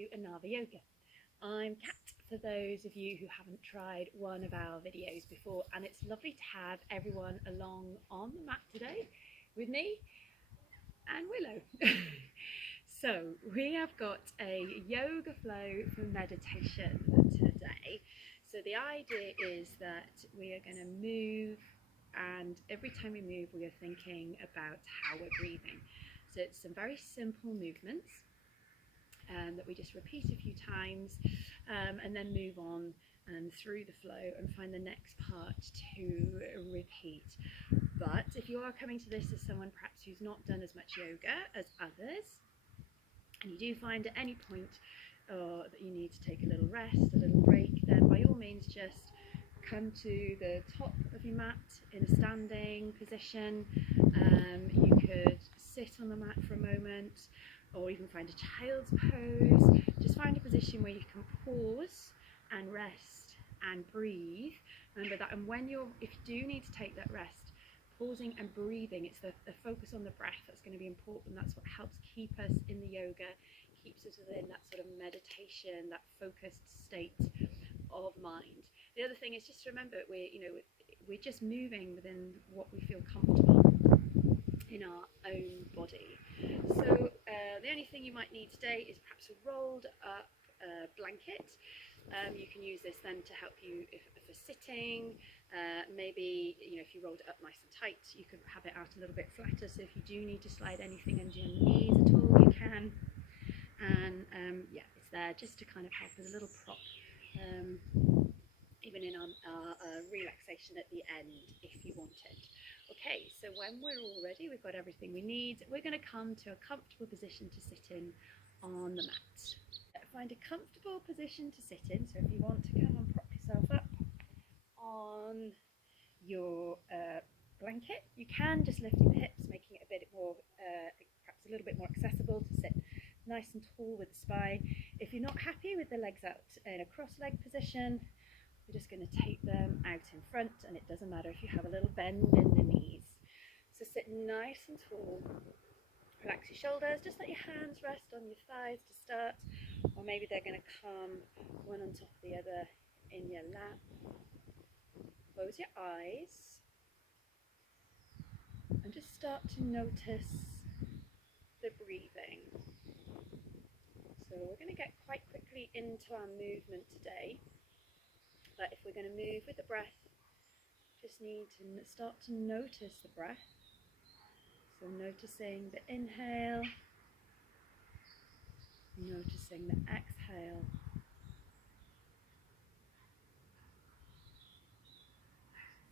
to Another Yoga. I'm Kat, for those of you who haven't tried one of our videos before, and it's lovely to have everyone along on the mat today with me and Willow. So we have got a yoga flow for meditation today. So the idea is that we are going to move, and every time we move we are thinking about how we're breathing. So it's some very simple movements that we just repeat a few times and then move on through the flow and find the next part to repeat. But if you are coming to this as someone perhaps who's not done as much yoga as others, and you do find at any point that you need to take a little rest, a little break, then by all means just come to the top of your mat in a standing position. You could sit on the mat for a moment, or even find a child's pose. Just find a position where you can pause and rest and breathe. Remember that, and if you do need to take that rest, pausing and breathing, it's the focus on the breath that's going to be important. That's what helps keep us in the yoga, keeps us within that sort of meditation, that focused state of mind. The other thing is just to remember we're just moving within what we feel comfortable in our own body. So the only thing you might need today is perhaps a rolled up blanket. You can use this then to help you for sitting. Maybe if you rolled it up nice and tight, you could have it out a little bit flatter, so if you do need to slide anything under your knees at all, you can. And yeah, it's there just to kind of help as a little prop, even in our relaxation at the end if you want it. Okay, so when we're all ready, we've got everything we need, we're going to come to a comfortable position to sit in on the mat. Find a comfortable position to sit in, so if you want to come and prop yourself up on your blanket, you can, just lifting the hips, making it a bit more, perhaps a little bit more accessible to sit nice and tall with the spine. If you're not happy with the legs out in a cross-leg position, we're just going to take them out in front, and it doesn't matter if you have a little bend in the knees. So sit nice and tall, relax your shoulders, just let your hands rest on your thighs to start, or maybe they're going to come one on top of the other in your lap. Close your eyes and just start to notice the breathing. So we're going to get quite quickly into our movement today, but if we're going to move with the breath, just need to start to notice the breath. So noticing the inhale, noticing the exhale.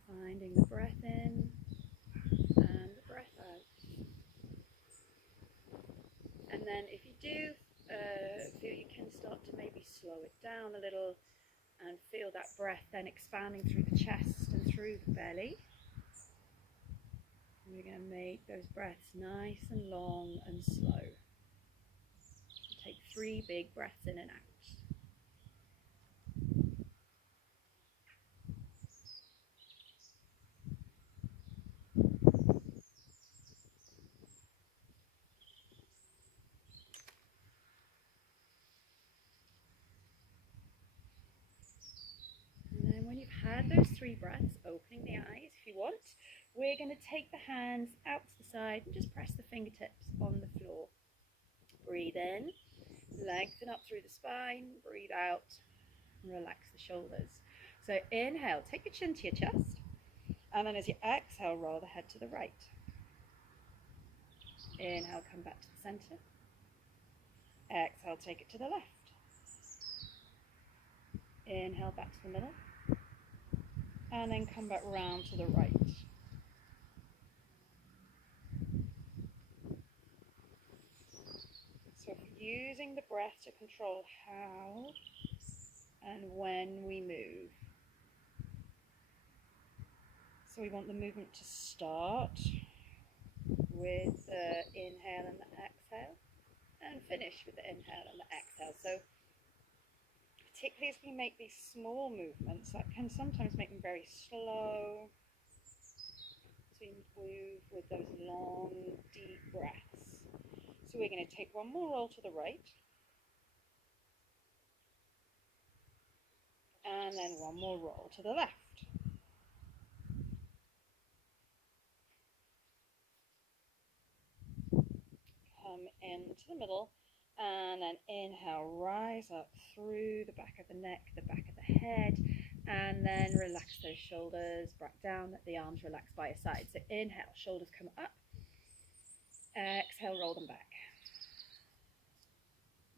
Finding the breath in and the breath out. And then if you do feel, you can start to maybe slow it down a little and feel that breath then expanding through the chest and through the belly. And we're going to make those breaths nice and long and slow. So take 3 big breaths in and out. And then when you've had those 3 breaths, opening the eyes if you want, we're going to take the hands out to the side and just press the fingertips on the floor. Breathe in, lengthen up through the spine, breathe out, relax the shoulders. So inhale, take your chin to your chest, and then as you exhale, roll the head to the right. Inhale, come back to the center. Exhale, take it to the left. Inhale, back to the middle, and then come back round to the right. So using the breath to control how and when we move. So we want the movement to start with the inhale and the exhale, and finish with the inhale and the exhale. So particularly as we make these small movements, that can sometimes make them very slow, so we move with those long, deep breaths. So we're going to take one more roll to the right, And then one more roll to the left. Come into the middle, and then inhale, rise up through the back of the neck, the back of the head, and then relax those shoulders back down, let the arms relax by your side. So inhale, shoulders come up, exhale, roll them back.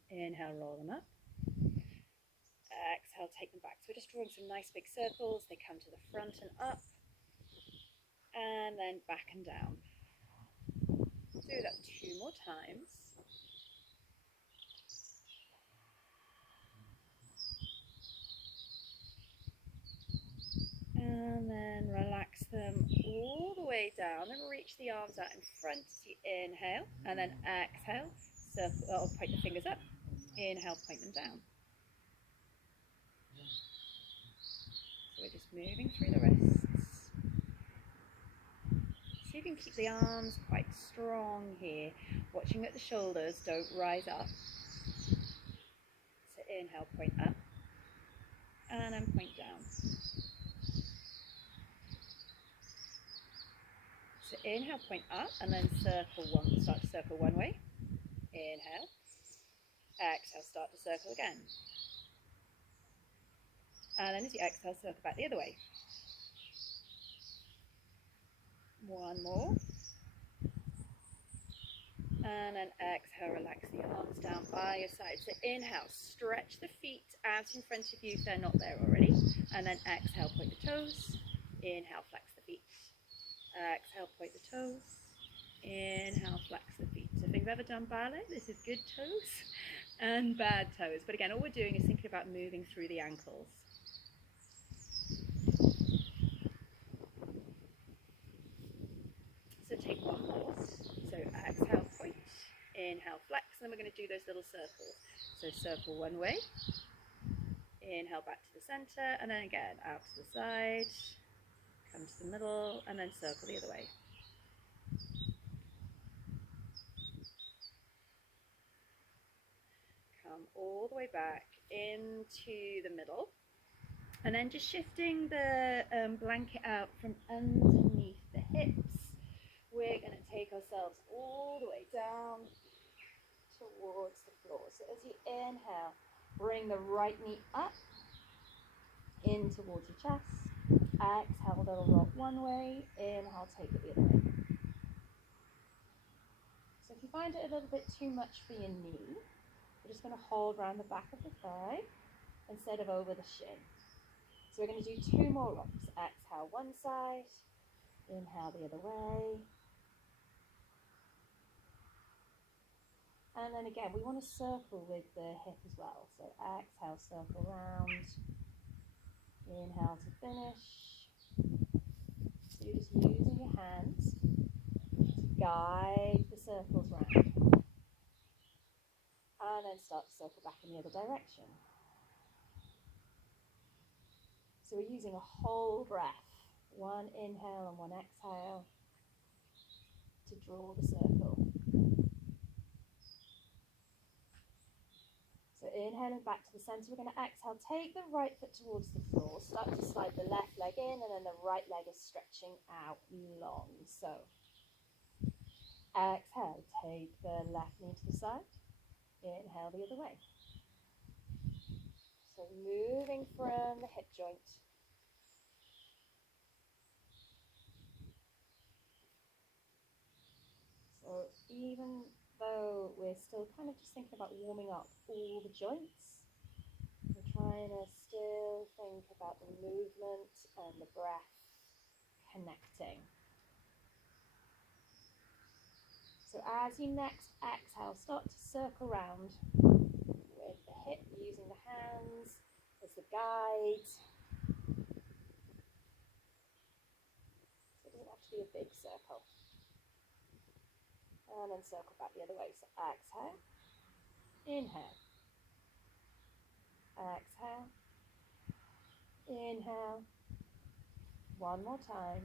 Inhale, roll them up. Exhale, take them back. So we're just drawing some nice big circles. They come to the front and up, and then back and down. Do that 2 more times. And then relax them all the way down and reach the arms out in front as you inhale, and then exhale, circle, or point the fingers up. Inhale, point them down. So we're just moving through the wrists. So you can keep the arms quite strong here, watching that the shoulders don't rise up. So inhale, point up, and then point down. So inhale, point up, and then start to circle one way. Inhale. Exhale, start to circle again. And then as you exhale, circle back the other way. One more. And then exhale, relax the arms down by your side. So inhale, stretch the feet out in front of you if they're not there already. And then exhale, point the toes. Inhale, flex the feet. Exhale, point the toes. Inhale, flex the feet. So if you've ever done ballet, this is good toes and bad toes. But again, all we're doing is thinking about moving through the ankles. So take one more. So exhale, point. Inhale, flex. And then we're going to do those little circles. So circle one way. Inhale, back to the center. And then again, out to the side. Come to the middle. And then circle the other way. Come all the way back into the middle. And then just shifting the blanket out from underneath the hips. We're going to take ourselves all the way down towards the floor. So as you inhale, bring the right knee up, in towards your chest. Exhale, little rock one way. Inhale, take it the other way. So if you find it a little bit too much for your knee, we're just going to hold around the back of the thigh instead of over the shin. So we're going to do 2 more rocks. Exhale, one side. Inhale, the other way. And then again, we want to circle with the hip as well. So exhale, circle round. Inhale to finish. So you're just using your hands to guide the circles round. And then start to circle back in the other direction. So we're using a whole breath. One inhale and one exhale to draw the circle. So inhaling back to the center, we're going to exhale, take the right foot towards the floor, start to slide the left leg in, and then the right leg is stretching out long. So exhale, take the left knee to the side, inhale the other way. So moving from the hip joint. So even though we're still kind of just thinking about warming up all the joints, we're trying to still think about the movement and the breath connecting. So as you next exhale, start to circle round with the hip, using the hands as the guide. So it doesn't have to be a big circle. And then circle back the other way. So exhale, inhale, exhale, inhale. One more time.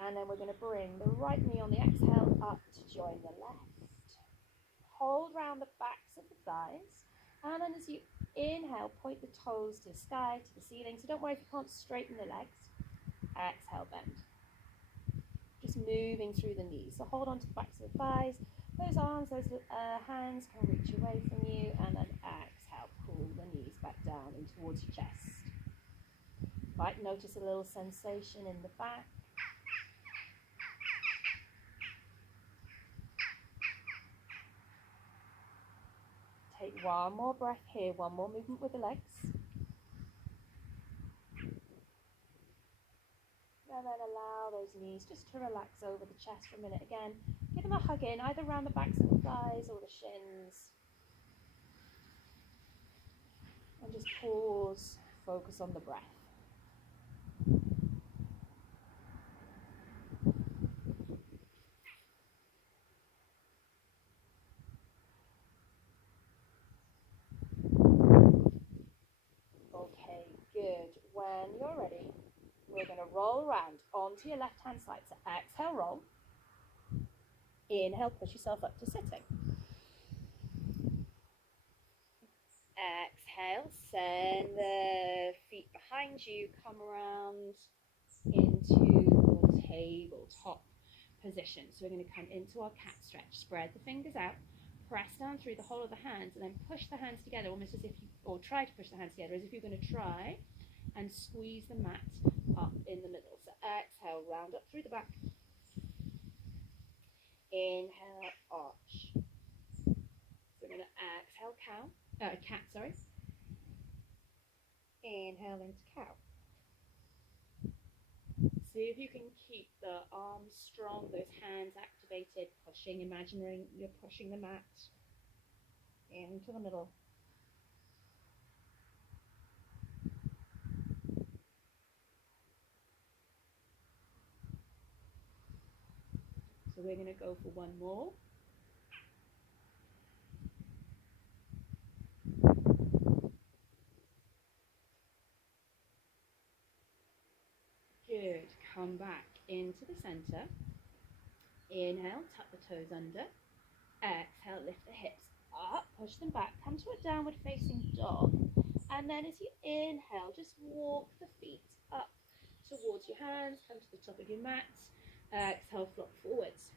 And then we're going to bring the right knee on the exhale up to join the left. hold round the backs of the thighs. And then as you inhale, point the toes to the sky, to the ceiling. So don't worry if you can't straighten the legs. Exhale, bend. Just moving through the knees. So hold on to the backs of the thighs. Those arms, those hands can reach away from you. And then exhale, pull the knees back down and towards your chest. Might notice a little sensation in the back. Take one more breath here, one more movement with the legs. And then allow those knees just to relax over the chest for a minute again. Give them a hug in, either around the backs of the thighs or the shins. And just pause, focus on the breath. Okay, good. When you're ready, we're going to roll around onto your left hand side. So exhale, roll. Inhale, push yourself up to sitting. Exhale, send the feet behind you, come around into your tabletop position. So we're going to come into our cat stretch. Spread the fingers out, press down through the whole of the hands, and then push the hands together, almost as if you, or try to push the hands together, as if you're going to try and squeeze the mat up in the middle. So exhale, round up through the back. Inhale, arch. So we're going to exhale, cat, sorry. Inhale into cow. See if you can keep the arms strong, those hands activated, pushing, imagining you're pushing the mat into the middle. So we're going to go for one more. Good. Come back into the center. Inhale, tuck the toes under. Exhale, lift the hips up, push them back, come to a downward facing dog. And then as you inhale, just walk the feet up towards your hands, come to the top of your mat. Exhale, flop forwards.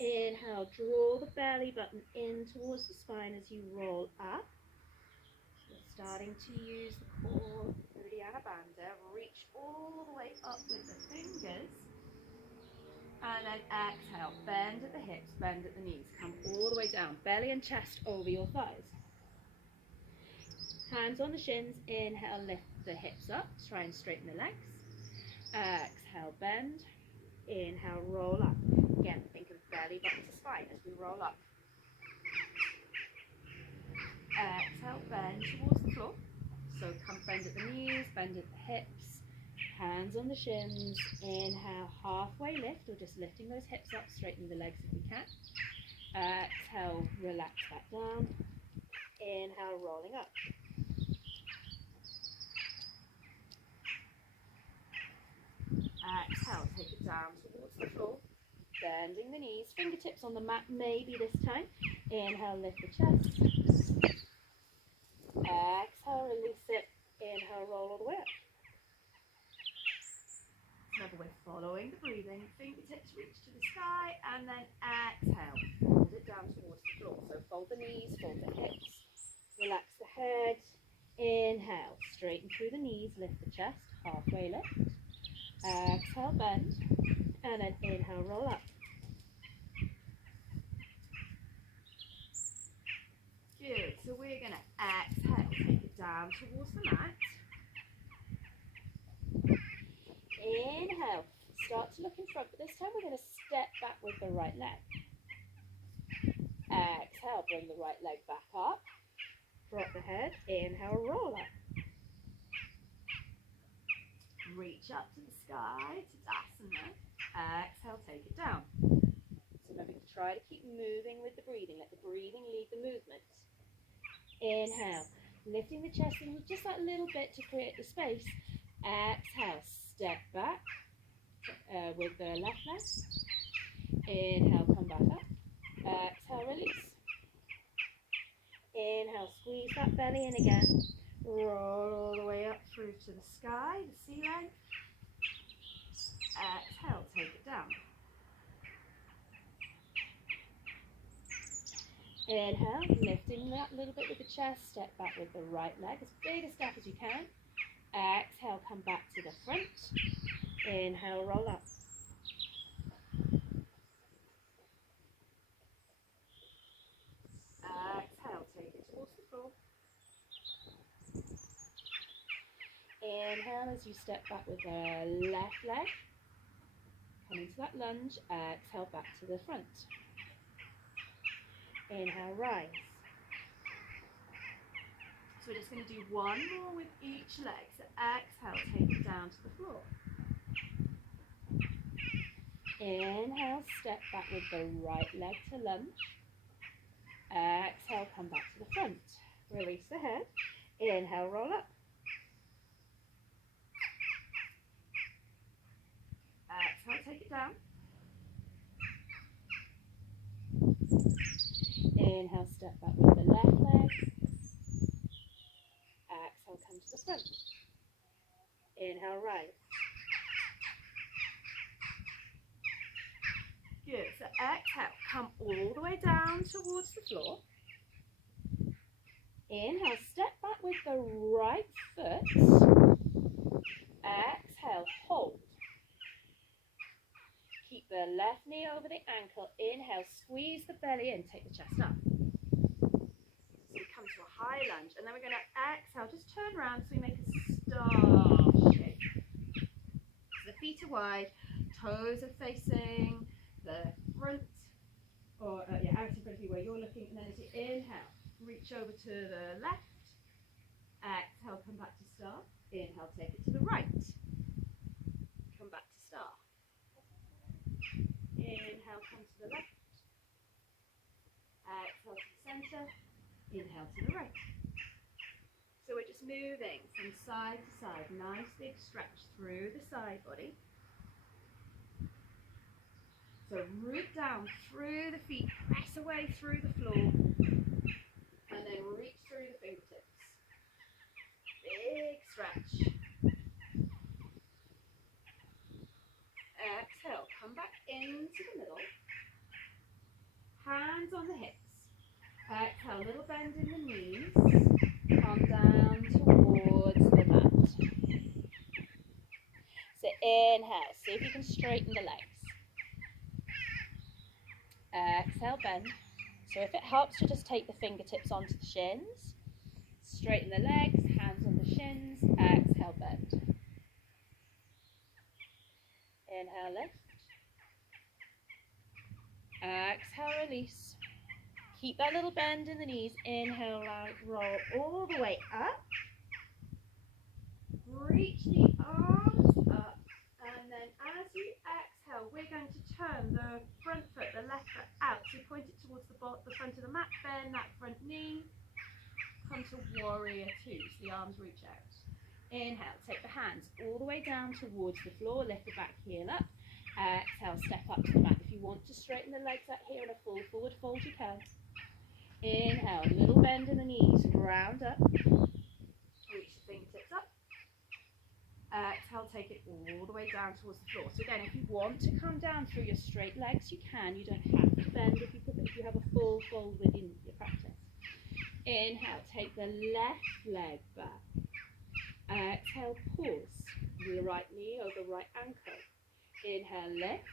Inhale, draw the belly button in towards the spine as you roll up. You're starting to use the core, Uddiyana Bandha. Reach all the way up with the fingers. And then exhale, bend at the hips, bend at the knees. Come all the way down, belly and chest over your thighs. Hands on the shins. Inhale, lift the hips up. Try and straighten the legs. Exhale, bend. Inhale, roll up. Again, think of belly button to spine as we roll up. Exhale, bend towards the floor. So come bend at the knees, bend at the hips. Hands on the shins. Inhale, halfway lift, or just lifting those hips up, straighten the legs if we can. Exhale, relax back down. Inhale, rolling up. Exhale, take it down towards the floor. Bending the knees, fingertips on the mat, maybe this time. Inhale, lift the chest. Exhale, release it. Inhale, roll all the way up. Another way, following the breathing. Fingertips reach to the sky, and then exhale. Fold it down towards the floor. So fold the knees, fold the hips. Relax the head. Inhale, straighten through the knees, lift the chest, halfway lift. Exhale, bend, and then inhale, roll up. Good, so we're going to exhale, take it down towards the mat. Inhale, start to look in front, but this time we're going to step back with the right leg. Exhale, bring the right leg back up. Drop the head, inhale, roll up. Reach up to the sky, Tadasana. Exhale, take it down. So remember to try to keep moving with the breathing. Let the breathing lead the movement. Inhale, lifting the chest in just that little bit to create the space. Exhale, step back with the left leg. Inhale, come back up. Exhale, release. Inhale, squeeze that belly in again. Roll all the way up through to the sky, the ceiling. Exhale, take it down. Inhale, lifting that little bit with the chest. Step back with the right leg, as big a step as you can. Exhale, come back to the front. Inhale, roll up. Exhale, take it towards the floor. Inhale as you step back with the left leg. Come into that lunge. Exhale, back to the front. Inhale, rise. So we're just going to do one more with each leg. So exhale, take it down to the floor. Inhale, step back with the right leg to lunge. Exhale, come back to the front. Release the head. Inhale, roll up. Exhale, take it down. Inhale, step back with the left leg. Exhale, come to the front. Inhale, rise. Good. So exhale, come all the way down towards the floor. Inhale, step back with the right foot. Exhale, hold. Keep the left knee over the ankle. Inhale, squeeze the belly in, take the chest up. So we come to a high lunge, and then we're going to exhale, just turn around so we make a star shape. So the feet are wide, toes are facing the front, or out in front of you where you're looking, and then as you inhale, reach over to the left. Exhale, come back to star. Inhale, take it to the right. Come back to star. Inhale, come to the left. Exhale to the center. Inhale to the right. So we're just moving from side to side. Nice big stretch through the side body. So root down through the feet, press away through the floor, and then reach through the fingertips. Big stretch. Exhale, come back into the middle. Hands on the hips. Exhale, little bend in the knees. Come down towards the mat. So inhale, see if you can straighten the legs. Exhale, bend. So if it helps to just take the fingertips onto the shins. Straighten the legs, hands on the shins. Exhale, bend. Inhale, lift. Exhale, release. Keep that little bend in the knees. Inhale, roll all the way up. Reach the arms up. And then as you exhale, we're going to turn the front foot, the left foot out. So point it towards the front of the mat. Bend that front knee. Come to warrior two. So the arms reach out. Inhale, take the hands all the way down towards the floor. Lift the back heel up. Exhale, step up to the mat. If you want to straighten the legs out here in a full forward fold, you can. Inhale, little bend in the knees, round up. Reach the fingertips up. Exhale, take it all the way down towards the floor. So again, if you want to come down through your straight legs, you can. You don't have to bend if you have a full fold within your practice. Inhale, take the left leg back. Exhale, pause. The right knee over right ankle. Inhale, lift.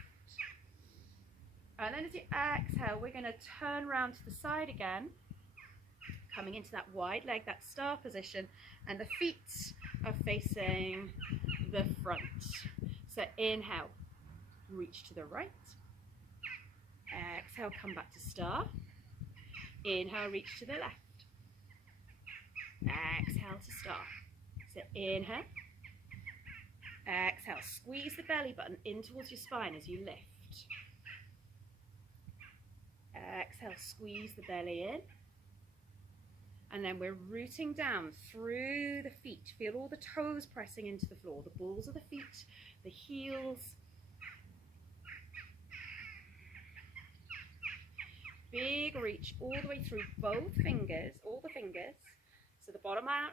And then as you exhale, we're going to turn around to the side again, coming into that wide leg, that star position, and the feet are facing the front. So inhale, reach to the right. Exhale, come back to star. Inhale, reach to the left. Exhale to star. So inhale. Exhale, squeeze the belly button in towards your spine as you lift. Exhale, squeeze the belly in. And then we're rooting down through the feet. Feel all the toes pressing into the floor, the balls of the feet, the heels. big reach all the way through both fingers, all the fingers. So the bottom arm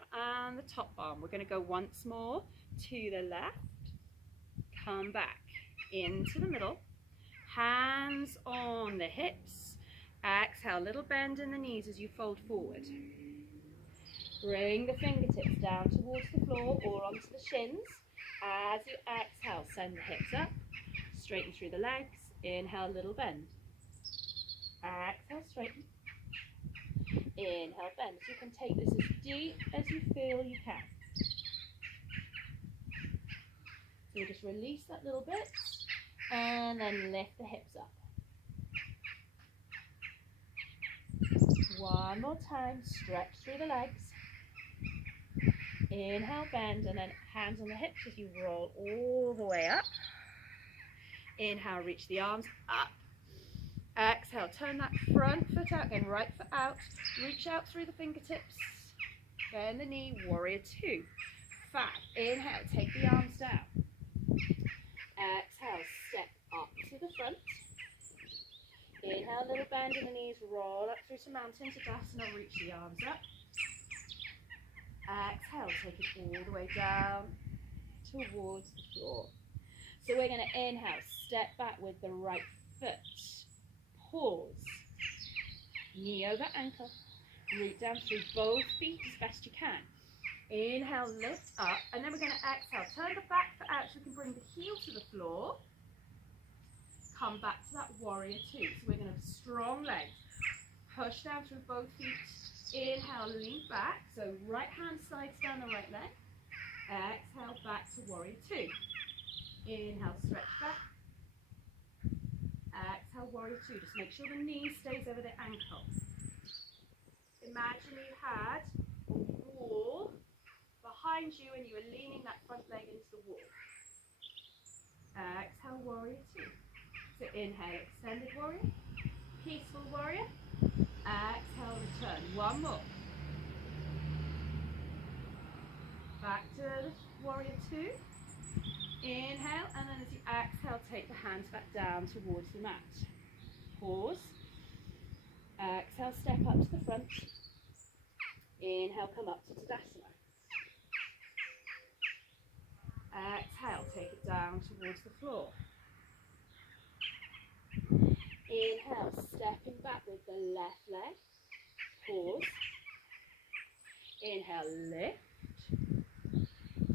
and the top arm. We're going to go once more to the left. Come back into the middle. Hands on the hips. Exhale, little bend in the knees as you fold forward. Bring the fingertips down towards the floor or onto the shins. As you exhale, send the hips up. Straighten through the legs. Inhale, little bend. Exhale, straighten. Inhale, bend. So you can take this as deep as you feel you can. So just release that little bit and then lift the hips up. One more time, stretch through the legs. Inhale, bend, and then hands on the hips as you roll all the way up. Inhale, reach the arms up. Exhale, turn that front foot out, again, right foot out. Reach out through the fingertips. Bend the knee, warrior two. 5. Inhale, take the arms down. Exhale, step up to the front. Inhale, little bend in the knees, roll up through some mountain Tadasana, reach the arms up. Exhale, take it all the way down towards the floor. So we're going to inhale, step back with the right foot. Pause. Knee over ankle. Root down through both feet as best you can. Inhale, lift up, and then we're going to exhale. Turn the back foot out so we can bring the heel to the floor. Come back to that warrior two. So we're going to have strong legs. Push down through both feet. Inhale, lean back. So right hand slides down the right leg. Exhale, back to warrior two. Inhale, stretch back. Exhale, warrior two. Just make sure the knee stays over the ankle. Imagine you had a wall behind you and you were leaning that front leg into the wall. Exhale, warrior two. So inhale, extended warrior, peaceful warrior. Exhale, return. One more. Back to warrior two. Inhale, and then as you exhale, take the hands back down towards the mat. Pause. Exhale, step up to the front. Inhale, come up to Tadasana. Exhale, take it down towards the floor. Inhale, stepping back with the left leg. Pause. Inhale, lift.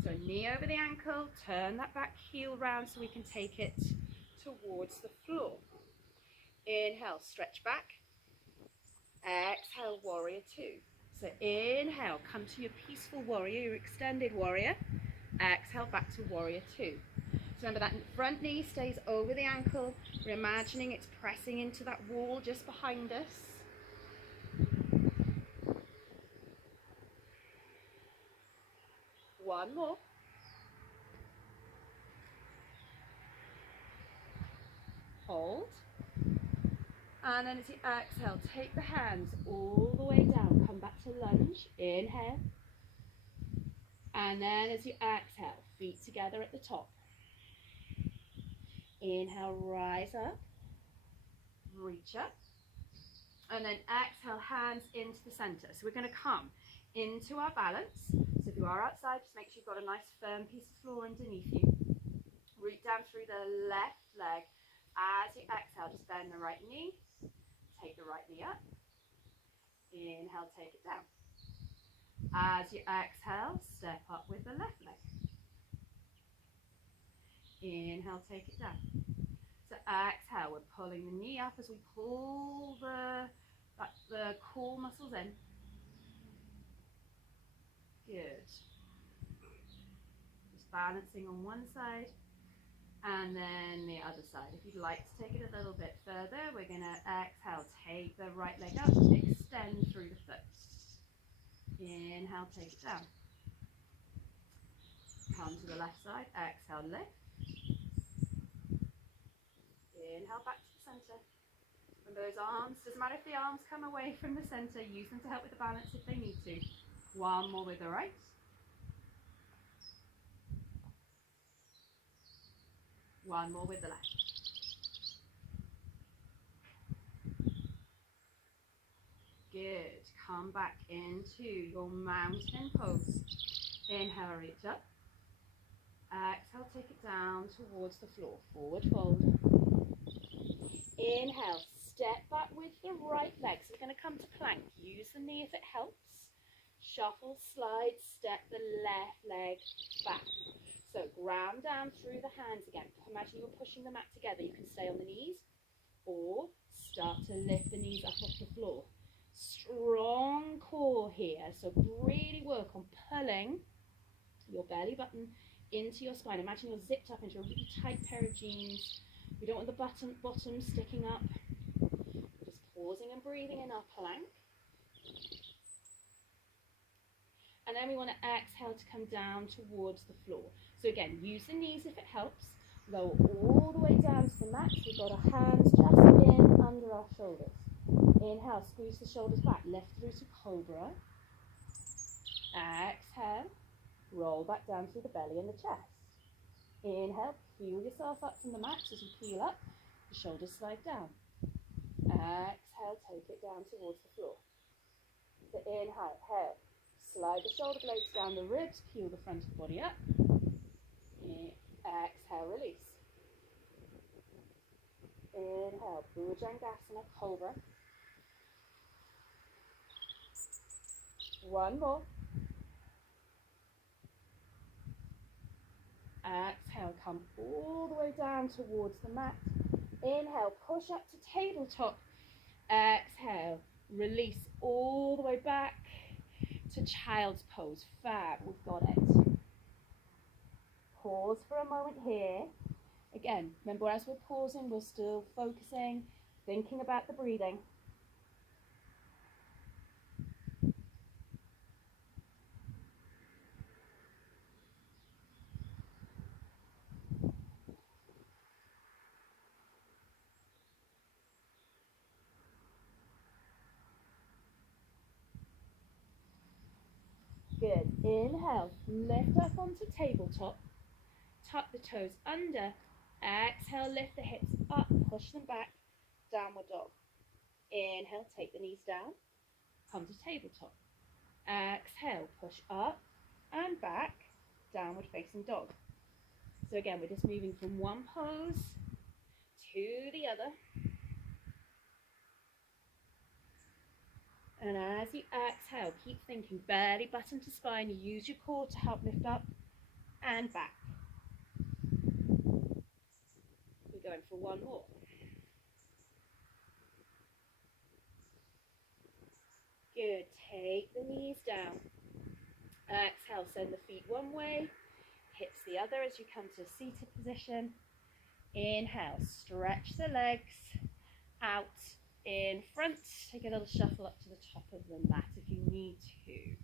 So knee over the ankle, turn that back heel round so we can take it towards the floor. Inhale, stretch back. Exhale, warrior two. So inhale, come to your peaceful warrior, your extended warrior. Exhale, back to warrior two. So remember that front knee stays over the ankle. We're imagining it's pressing into that wall just behind us. One more. Hold. And then as you exhale, take the hands all the way down. Come back to lunge. Inhale. And then as you exhale, feet together at the top. Inhale, rise up. Reach up. And then exhale, hands into the center. So we're going to come into our balance. So if you are outside, just make sure you've got a nice firm piece of floor underneath you. Root down through the left leg. As you exhale, just bend the right knee. Take the right knee up. Inhale, take it down. As you exhale, step up with the left leg. Inhale, take it down. So exhale, we're pulling the knee up as we pull the core muscles in. Good. Just balancing on one side and then the other side. If you'd like to take it a little bit further, we're going to exhale, take the right leg up, extend through the foot. Inhale, take it down. Come to the left side, exhale, lift. Inhale, back to the center. Remember those arms, doesn't matter if the arms come away from the center, use them to help with the balance if they need to. One more with the right. One more with the left. Good. Come back into your mountain pose. Inhale, reach up. Exhale, take it down towards the floor. Forward fold. Inhale, step back with the right leg. So we're going to come to plank. Use the knee if it helps. Shuffle, slide, step the left leg back. So ground down through the hands again. Imagine you're pushing the mat together. You can stay on the knees or start to lift the knees up off the floor. Strong core here. So really work on pulling your belly button into your spine. Imagine you're zipped up into a really tight pair of jeans. We don't want the bottom sticking up. Just pausing and breathing in our plank. And then we want to exhale to come down towards the floor. So again, use the knees if it helps. Lower all the way down to the mat. We've got our hands just in under our shoulders. Inhale, squeeze the shoulders back. Lift through to cobra. Exhale, roll back down through the belly and the chest. Inhale, peel yourself up from the mat. As you peel up, the shoulders slide down. Exhale, take it down towards the floor. So inhale, slide the shoulder blades down the ribs, peel the front of the body up. Exhale, release. Inhale, Bhujangasana, cobra. One more. Exhale, come all the way down towards the mat. Inhale, push up to tabletop. Exhale, release all the way back to child's pose. Fab, we've got it. Pause for a moment here. Again, remember as we're pausing, we're still focusing, thinking about the breathing. Good. Inhale, lift up onto tabletop. Tuck the toes under. Exhale, lift the hips up, push them back. Downward dog. Inhale, take the knees down. Come to tabletop. Exhale, push up and back. Downward facing dog. So again, we're just moving from one pose to the other. And as you exhale, keep thinking belly button to spine. Use your core to help lift up and back. We're going for one more. Good. Take the knees down. Exhale, send the feet one way, hips the other as you come to a seated position. Inhale, stretch the legs out in front. Take a little shuffle up to the top of the mat if you need to.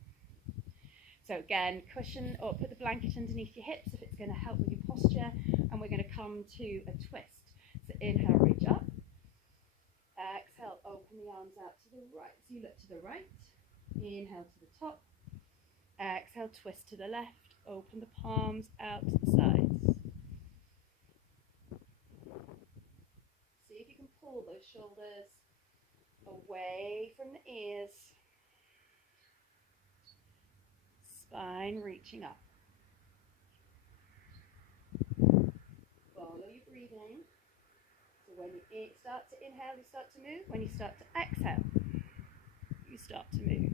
So again, cushion or put the blanket underneath your hips if it's going to help with your posture. And we're going to come to a twist. So inhale, reach up. Exhale, open the arms out to the right. So you look to the right. Inhale to the top. Exhale, twist to the left. Open the palms out to the sides. See if you can pull those shoulders away from the ears. Spine reaching up. Follow your breathing. So when you start to inhale, you start to move. When you start to exhale, you start to move.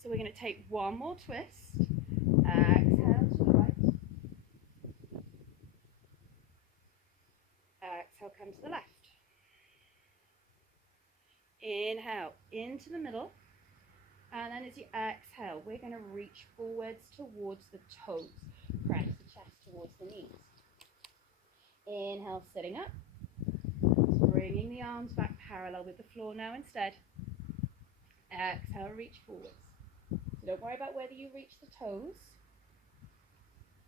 So we're going to take one more twist. Exhale to the right. Exhale, come to the left. Inhale into the middle. And then as you exhale, we're going to reach forwards towards the toes. Press the chest towards the knees. Inhale, sitting up. Bringing the arms back parallel with the floor now instead. Exhale, reach forwards. So don't worry about whether you reach the toes.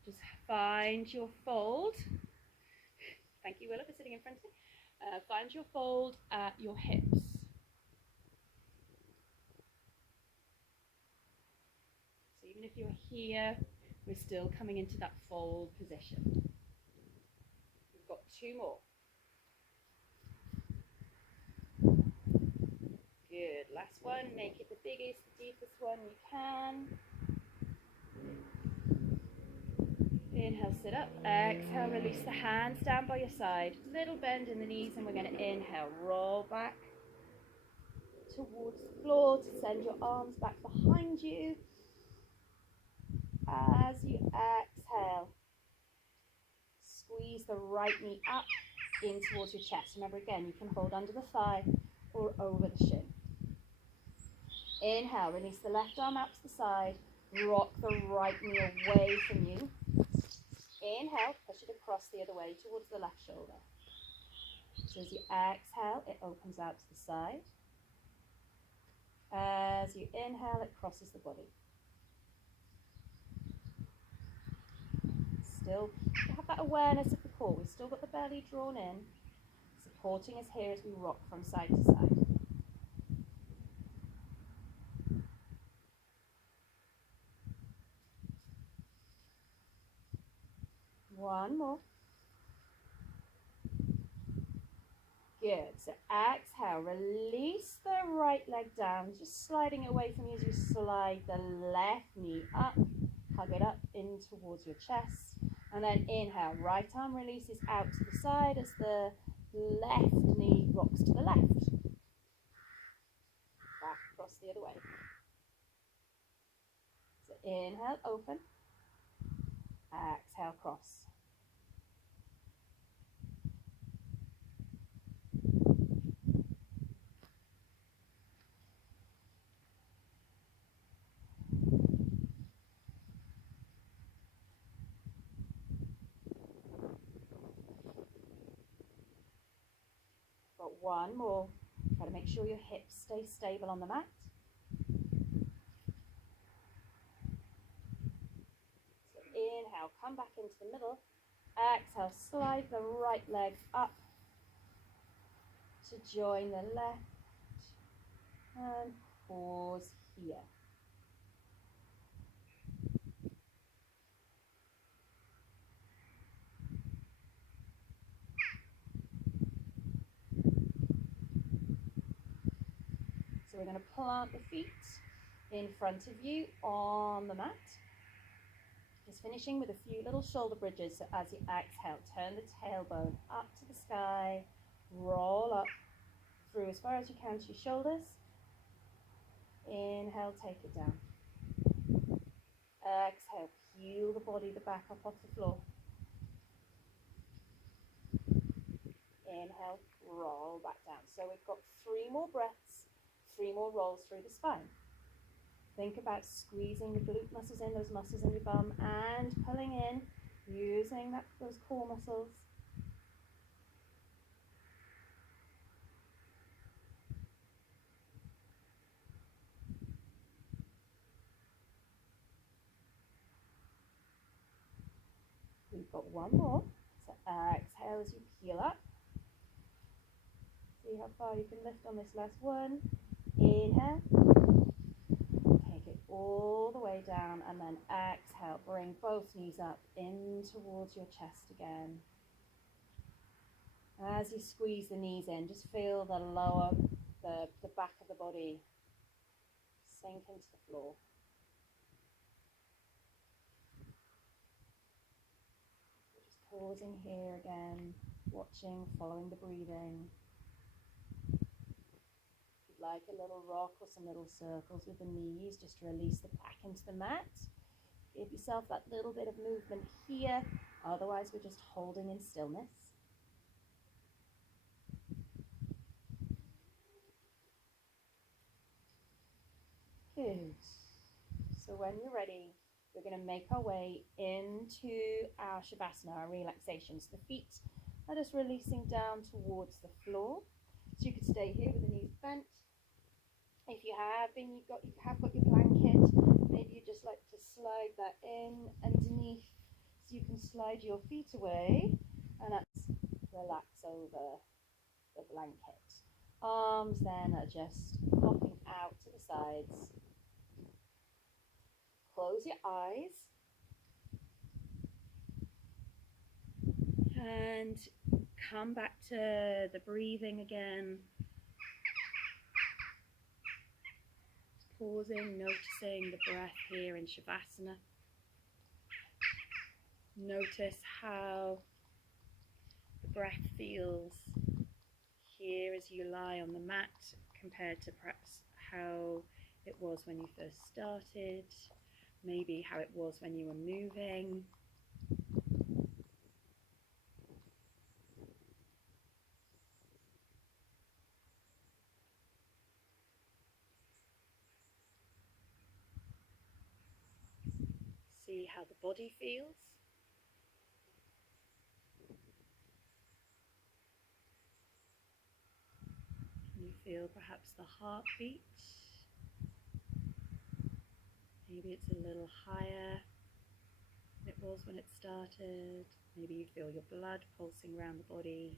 Just find your fold. Thank you, Willa, for sitting in front of me. Find your fold at your hips. So Even if you're here, we're still coming into that fold position. We've got 2 more. Good, last one, make it the biggest, the deepest one you can. Inhale, sit up. Exhale, release the hands down by your side. Little bend in the knees, and we're going to inhale, roll back towards the floor to send your arms back behind you. As you exhale, squeeze the right knee up in towards your chest. Remember, again, you can hold under the thigh or over the shin. Inhale, release the left arm out to the side. Rock the right knee away from you. Inhale, push it across the other way towards the left shoulder. So as you exhale, it opens out to the side. As you inhale, it crosses the body. Still have that awareness of the core. We've still got the belly drawn in, supporting us here as we rock from side to side. One more. Good. So exhale, release the right leg down, just sliding away from you as you slide the left knee up, hug it up in towards your chest. And then inhale, right arm releases out to the side as the left knee rocks to the left. Back across the other way. So inhale, open. Exhale, cross. Got one more. Try to make sure your hips stay stable on the mat. So inhale, come back into the middle. Exhale, slide the right leg up to join the left. And pause here. So we're going to plant the feet in front of you on the mat. Just finishing with a few little shoulder bridges. So as you exhale, turn the tailbone up to the sky, roll up through as far as you can to your shoulders. Inhale, take it down. Exhale, peel the body, the back up off the floor. Inhale, roll back down. So we've got 3 more breaths, 3 more rolls through the spine. Think about squeezing the glute muscles in, those muscles in your bum, and pulling in, using those core muscles. We've got 1 more. So exhale as you peel up. See how far you can lift on this last one. Inhale. Take it all the way down, and then exhale. Bring both knees up in towards your chest again. As you squeeze the knees in, just feel the lower, the back of the body sink into the floor. Just pausing here again, watching, following the breathing. Like a little rock or some little circles with the knees, just to release the back into the mat. Give yourself that little bit of movement here, otherwise we're just holding in stillness. Good. So when you're ready, we're going to make our way into our Shavasana, our relaxation. So the feet are just releasing down towards the floor. So you could stay here with the knees bent. If you have got your blanket, maybe you just like to slide that in underneath so you can slide your feet away, and that's relax over the blanket. Arms then are just popping out to the sides. close your eyes and come back to the breathing again. Just pausing, noticing the breath here in Shavasana. Notice how the breath feels here as you lie on the mat compared to perhaps how it was when you first started, maybe how it was when you were moving. See how the body feels. Can you feel perhaps the heartbeat? Maybe it's a little higher than it was when it started. Maybe you feel your blood pulsing around the body.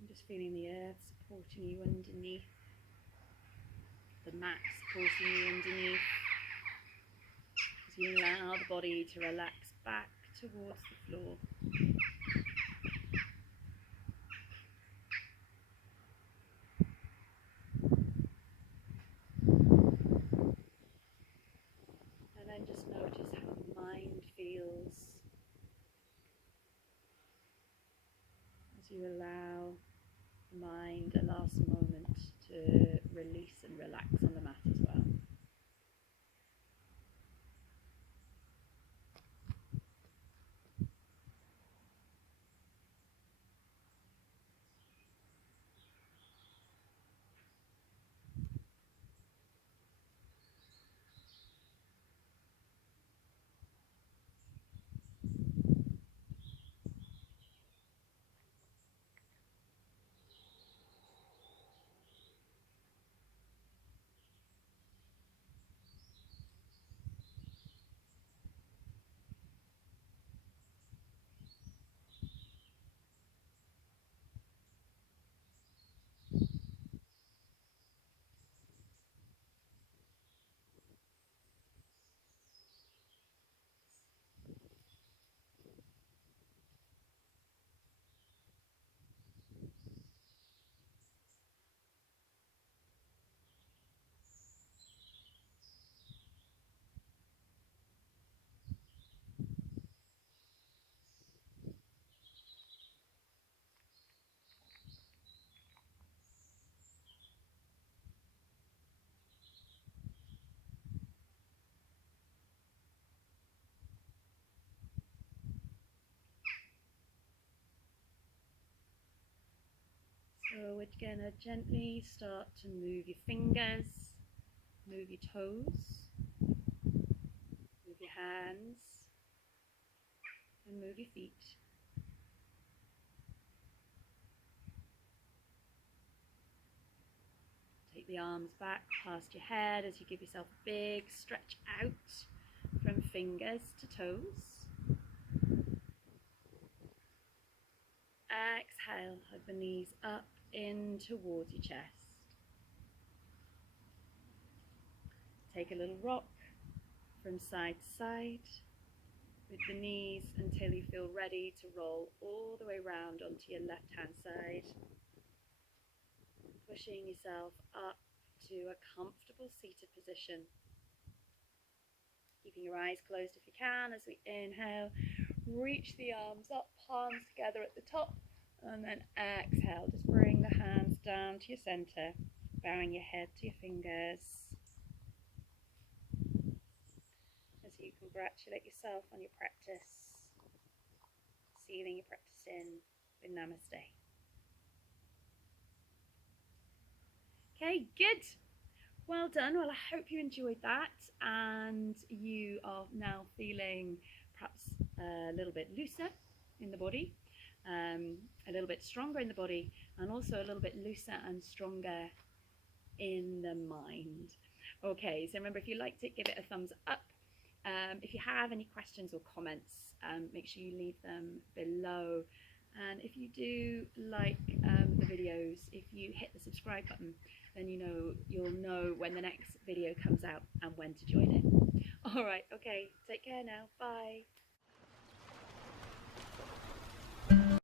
I'm just feeling the earth supporting you underneath, the mat supporting you underneath, as you allow the body to relax back towards the floor. And then just notice how the mind feels as you allow the mind a last moment to release and relax on the mat as well. So we're going to gently start to move your fingers, move your toes, move your hands, and move your feet. Take the arms back past your head as you give yourself a big stretch out from fingers to toes. Exhale, hug the knees up in towards your chest. Take a little rock from side to side with the knees until you feel ready to roll all the way around onto your left hand side, pushing yourself up to a comfortable seated position. Keeping your eyes closed if you can as we inhale, reach the arms up, palms together at the top, and then exhale, just bring the hands down to your center, bowing your head to your fingers as you congratulate yourself on your practice, sealing your practice in with Namaste. Okay, good. Well done. Well, I hope you enjoyed that and you are now feeling perhaps a little bit looser in the body, a little bit stronger in the body, and also a little bit looser and stronger in the mind. Okay, so remember, if you liked it, give it a thumbs up. If you have any questions or comments, make sure you leave them below. And if you do like the videos, if you hit the subscribe button, then you'll know when the next video comes out and when to join it. All right, okay, take care now. Bye.